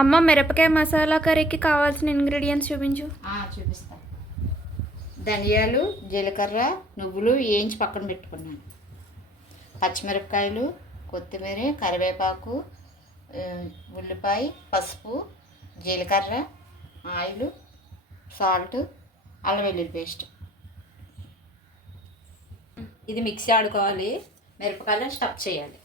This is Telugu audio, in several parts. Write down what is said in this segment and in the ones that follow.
అమ్మ మిరపకాయ మసాలా కర్రీకి కావాల్సిన ఇంగ్రీడియంట్స్ చూపించు. చూపిస్తా. ధనియాలు జీలకర్ర నువ్వులు వేయించి పక్కన పెట్టుకున్నాను. పచ్చిమిరపకాయలు కొత్తిమీర కరివేపాకు ఉల్లిపాయ పసుపు జీలకర్ర ఆయిల్ సాల్ట్ అల్లం వెల్లుల్లి పేస్ట్. ఇది మిక్సీ ఆడుకోవాలి. మిరపకాయలను స్టఫ్ చేయాలి.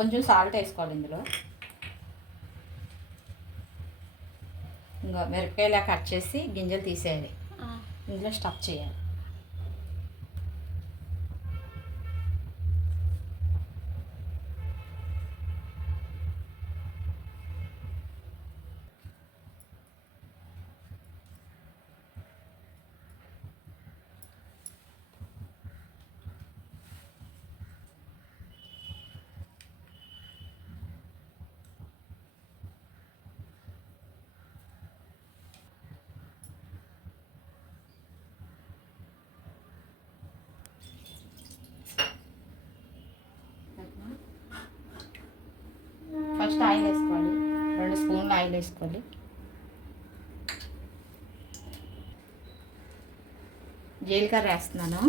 కొంచెం సాల్ట్ వేసుకోవాలి ఇందులో. ఇంకా మిరపకాయలా కట్ చేసి గింజలు తీసేయాలి. ఇందులో స్టఫ్ చేయాలి ఫస్ట్ ఆయిల్ వేసుకోవాలి రెండు స్పూన్లు ఆయిల్ వేసుకోవాలి జీలకర్ర వేస్తున్నాను.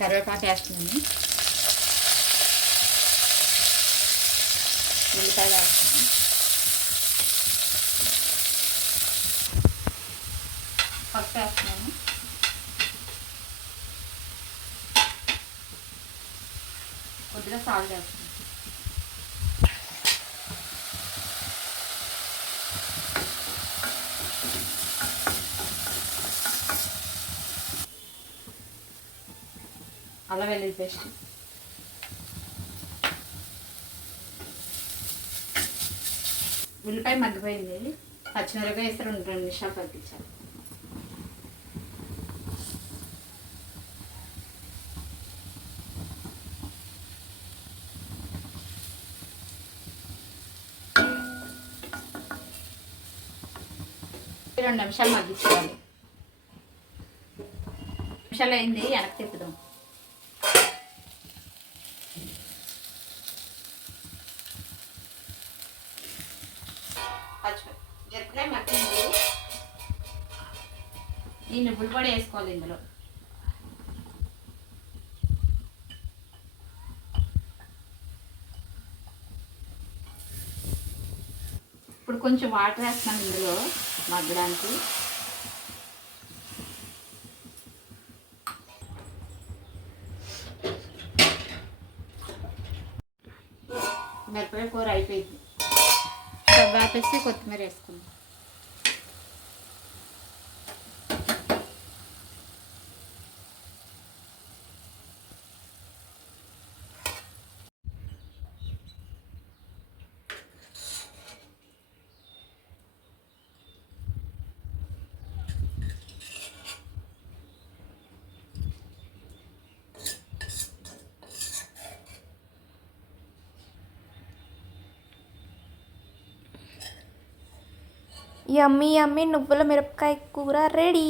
కరివేపాకు వేస్తున్నాను. ఉల్లిపాయలు వేస్తున్నాను. పప్పు వేస్తున్నాను. కొద్దిగా సాల్ట్ వేస్తున్నాను అలా వెల్లుల్లి పేస్ట్. ఉల్లిపాయ మగ్గిపోయింది. పచ్చిమిరపకాయ వేస్తే రెండు రెండు నిమిషాలు పట్టించాలి. రెండు నిమిషాలు మగ్గించుకోవాలి నిమిషాలు అయింది వెనక్కి తిప్పుదాం. ఈ నువ్వులు కూడా వేసుకోవాలి ఇందులో. ఇప్పుడు కొంచెం వాటర్ వేస్తున్నాను ఇందులో మగ్గడానికి. మిరపకాయ కూర అయిపోయింది. స్టవ్ ఆపేసి కొత్తిమీర వేసుకుందాం. యమ్మీ యమ్మీ నువ్వుల మిరపకాయ కూర రెడీ